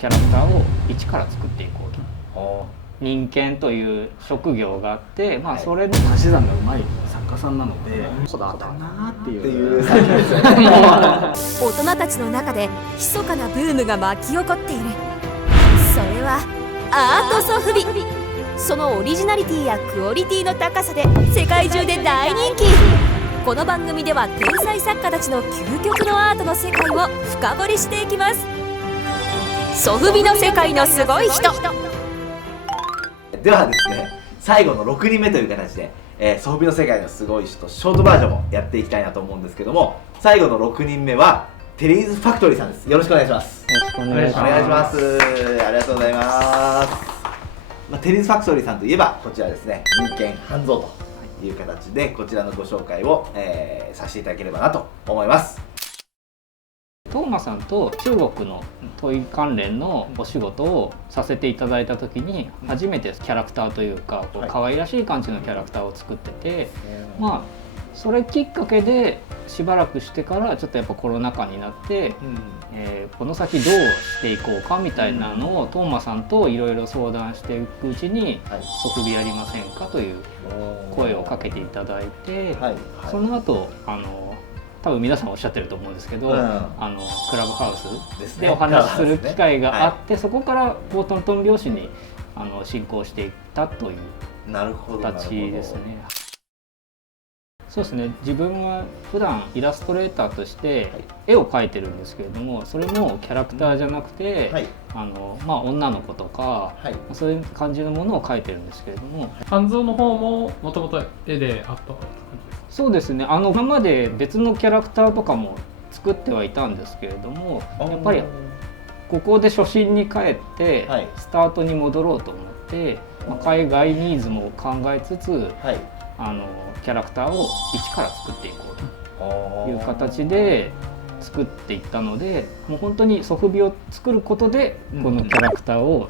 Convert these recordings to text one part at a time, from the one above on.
キャラクターを一から作っていこうと。人間という職業があって、まあそれの足し算がうまい作家さんなので、そうだなっていう作品ですよね。大人たちの中で密かなブームが巻き起こっている。それはアートソフビ。そのオリジナリティやクオリティの高さで世界中で大人気。この番組では天才作家たちの究極のアートの世界を深掘りしていきます。ソフビの世界のすごい人。ではですね、最後の6人目という形で、ソフビの世界のすごい人ショートバージョンもやっていきたいなと思うんですけども、最後の6人目はテリーズファクトリーさんです。よろしくお願いします。よろしくお願いします。お願いします。ありがとうございます。テリーズファクトリーさんといえばこちらですね、人間半蔵という形でこちらのご紹介を、させていただければなと思います。トーマさんと中国の問い関連のお仕事をさせていただいた時に初めてキャラクターというかこう可愛らしい感じのキャラクターを作ってて、まあそれきっかけでしばらくしてからちょっとやっぱコロナ禍になって、この先どうしていこうかみたいなのをトーマさんといろいろ相談していくうちに「ソフビやりませんか?」という声をかけていただいて、その後多分皆さんおっしゃってると思うんですけど、クラブハウスでお話しする機会があって、そこからこうトントン拍子に進行していったという形ですね。そうですね、自分は普段イラストレーターとして絵を描いてるんですけれども、それもキャラクターじゃなくて、まあ女の子とか、そういう感じのものを描いてるんですけれども、半蔵の方ももともと絵であった。そうですね、今まで別のキャラクターとかも作ってはいたんですけれども、やっぱりここで初心に帰ってスタートに戻ろうと思って、海外ニーズも考えつつ、キャラクターを一から作っていこうという形で作っていったので、もう本当にソフビを作ることでこのキャラクターを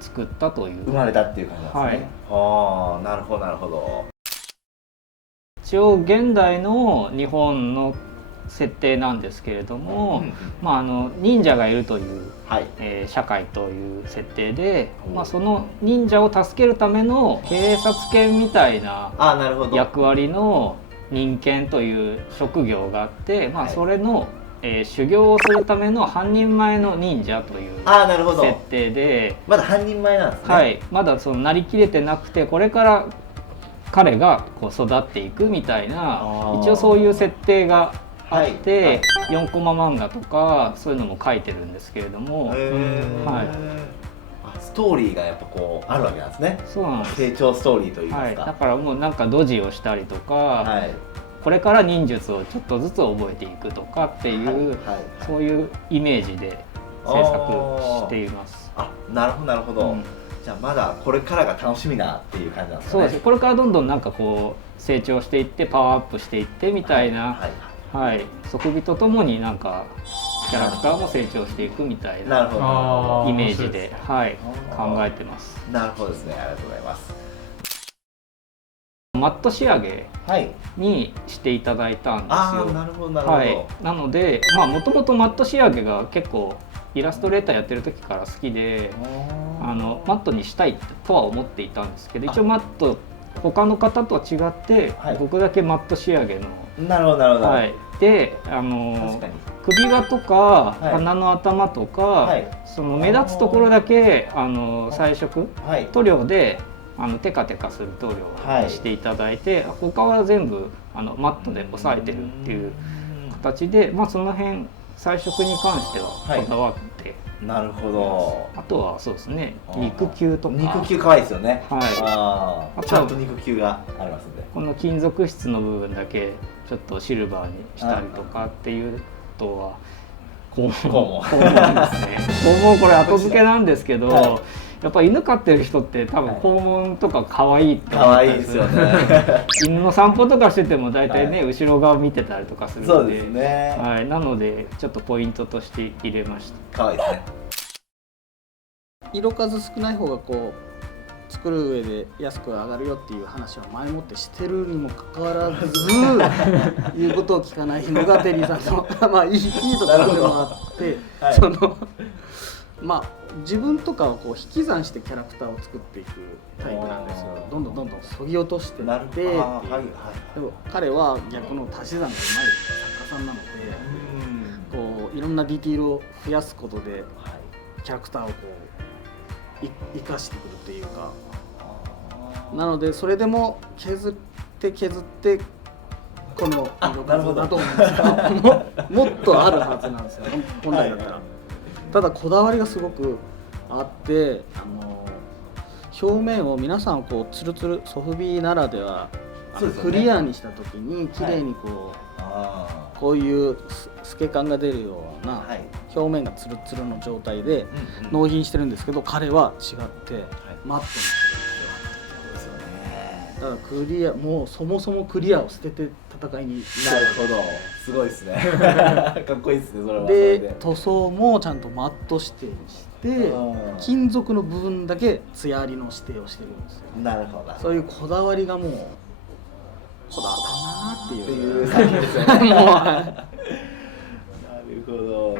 作ったという、生まれたっていう感じなんですね。なるほどなるほど。一応現代の日本の設定なんですけれども、忍者がいるという、社会という設定で、その忍者を助けるための警察犬みたいな役割の忍犬という職業があって、それの、修行をするための半人前の忍者という設定で、まだ半人前なんですね。はい、まだそのなりきれてなくて、これから彼がこう育っていくみたいな、一応そういう設定があって、4コマ漫画とかそういうのも書いてるんですけれども、ストーリーがやっぱこうあるわけなんですね。そうなんです。成長ストーリーといいますか。だからもうなんかドジをしたりとか、これから忍術をちょっとずつ覚えていくとかっていう、そういうイメージで制作しています。なるほどなるほど。じゃあまだこれからが楽しみなっていう感じなんですかね。そうです。これからどんどんなんかこう成長していってパワーアップしていってみたいな、ソフビとともになんかキャラクターも成長していくみたいなイメージで考えてます。なるほどですね。ありがとうございます。マット仕上げにしていただいたんですよ。なるほどなるほど。なのでもともとマット仕上げが結構イラストレーターやってる時から好きで、マットにしたいとは思っていたんですけど、一応マット他の方とは違って、僕だけマット仕上げの。なるほどなるほど。で首輪とか鼻の頭とか、その目立つところだけ彩色塗料でテカテカする塗料にしていただいて、他は全部マットで押さえてるっていう形で、その辺彩色に関してはこだわって、なるほど。あとはそうですね、肉球とか。肉球可愛いですよね。ちゃんと肉球がありますんで、この金属質の部分だけちょっとシルバーにしたりとかっていうとは肛門ですね。肛門これ後付けなんですけど、やっぱ犬飼ってる人って多分肛門とか可愛いって思ったりする。犬の散歩とかしてても大体ね、後ろ側見てたりとかするので、なのでちょっとポイントとして入れました。可愛いですね。色数少ない方がこう作る上で安く上がるよっていう話は前もってしてるにもかかわらず言うことを聞かないのがテリーさんのいいところでもあって、自分とかをこう引き算してキャラクターを作っていくタイプなんですよ。どんどんそぎ落としていってっていう。でも彼は逆の足し算がうまい作家さんなので、こういろんなディティールを増やすことでキャラクターをこう生かしてくるっていうか、なのでそれでも削ってこの色数だと思うんですけどもっとあるはずなんですよ本来だったら。ただこだわりがすごくあって、表面を皆さんこうツルツルソフビならではクリアにした時に綺麗にこう、こういう透け感が出るような表面がツルツルの状態で納品してるんですけど、彼は違ってマットにしてるんですよ。だからクリア、もうそもそもクリアを捨てて戦いに。なるほど、すごいですねかっこいいですね、それは。で塗装もちゃんとマット指定にして金属の部分だけ艶ありの指定をしてるんですよ。なるほど。そういうこだわりがもうこだわったなっていう作品ですよねなるほど。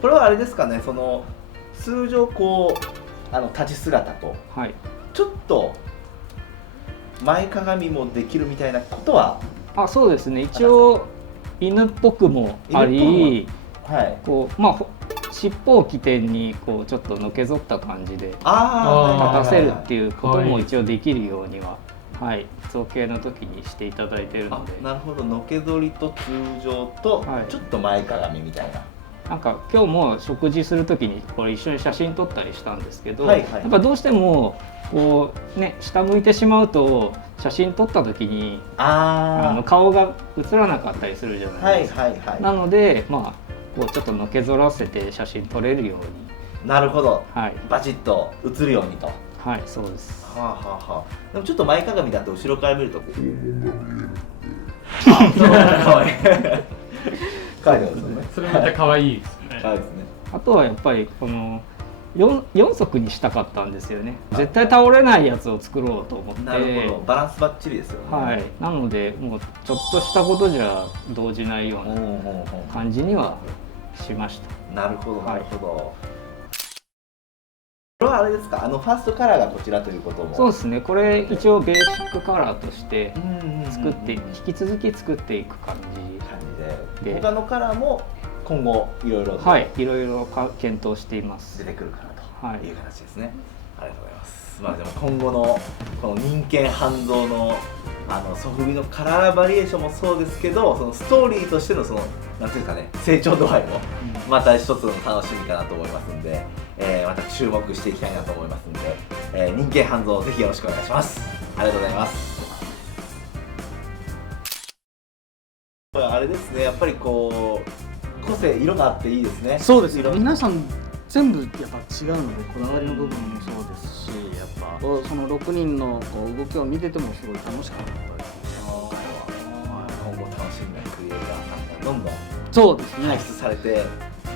これはあれですかね、その通常こう立ち姿と、はい、ちょっと前かがみもできるみたいなことは。そうですね、一応犬っぽくもあり、はい、こう尻尾を起点にこうちょっとのけぞった感じで立たせるっていうことも一応できるようには、はい、造形の時にしていただいているので。なるほど、のけぞりと通常とちょっと前かがみみたいな。なんか今日も食事する時にこれ一緒に写真撮ったりしたんですけど、やっぱどうしてもこうね下向いてしまうと写真撮った時に顔が映らなかったりするじゃないですか。なのでこうちょっとのけぞらせて写真撮れるように。なるほど、はい、バチッと映るようにと。はい、そうです。でもちょっと前かがみだと後ろから見るとかわいいそれまた可愛いですね。あとはやっぱりこの4足にしたかったんですよね。絶対倒れないやつを作ろうと思って。なるほど、バランスバッチリですよね。はい、なのでもうちょっとしたことじゃ動じないような感じにはしました。なるほどなるほど。これはあれですか、ファーストカラーがこちらということも。そうですね、これ一応ベーシックカラーとして作って引き続き作っていく感じで、他のカラーも今後いろいろいろいろ検討しています。出てくるかなという形ですね。ありがとうございます。でも今後のこの人間半蔵のソフビのカラーバリエーションもそうですけど、そのストーリーとしてのそのなんていうかね、成長度合いもまた一つの楽しみかなと思いますんで、また注目していきたいなと思いますんで、人間半蔵ぜひよろしくお願いします。ありがとうございます。あれですね、やっぱりこう個性色があっていいですね。そうです。皆さん全部やっぱ違うので、こだわりの部分もそうですし、やっぱその6人のこう動きを見ててもすごい楽しかったです。今後楽しみなクリエイターさんがどんどんそうですね輩出されて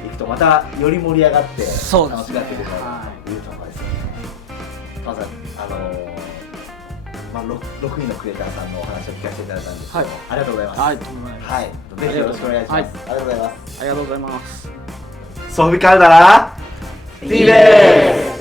いくと、またより盛り上がって楽しくなっていくというところですよね。まず6人のクリエイターさんのお話を聞かせていただいたんですけど、ありがとうございます。はい、ぜひよろしくお願いします。ありがとうございます。ありがとうございます。ソフビカルだな T です。